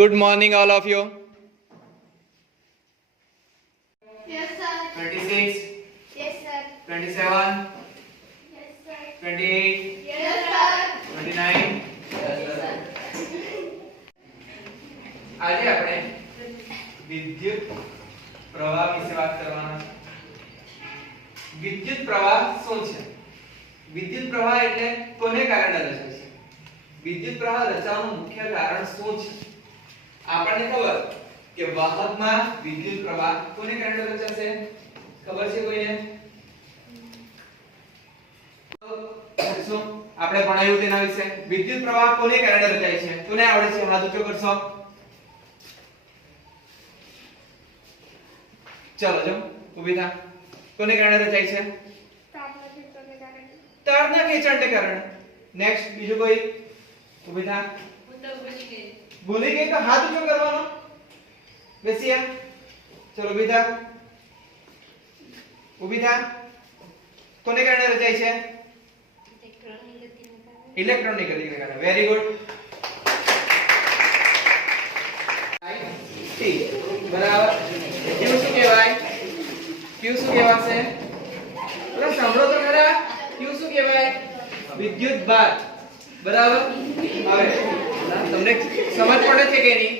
Good morning, all of you. Yes, sir. 26, Yes, sir. 27, Yes, sir. 28, Yes, sir. 29. આજે આપણે વિદ્યુત પ્રવાહ વિશે વાત કરવાના છે. વિદ્યુત પ્રવાહ શું છે? વિદ્યુત પ્રવાહ એટલે કોને કારણે રચાય છે? વિદ્યુત પ્રવાહ રચાવાનું મુખ્ય કારણ શું છે? આપણને ખબર કે વાહકમાં વિદ્યુત પ્રવાહ કોને કારણે રચાશે? ખબર છે કોઈને? શું આપણે ભણાયું તેના વિશે? વિદ્યુત પ્રવાહ કોને કારણે રચાય છે? કોને આવડે છે? હાથ ઊંચો કરશો. ચલો જો ઊભી થા. કોને કારણે રચાય છે? તારના ખેંચાણને કારણે. નેક્સ્ટ બીજું કોઈ? ઊભી થા. ભૂલી ગઈ તો હાથ ઊંચો કરવાનો. બેસિયા. ચલો ઊભી થા. ઊભી થા. કોને કારણે રચાય છે? ઇલેક્ટ્રોનની ગતિને કારણે. Very good. બરાબર. ક્યુ શું કહેવાય? ક્યુ શું કહેવાશે? એટલે સાંભળો તો ખરા. ક્યુ શું કહેવાય? વિદ્યુત ભાર. બરાબર. હવે તમને સમજ પડે છે કે નહીં?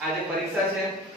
આજે પરીક્ષા છે.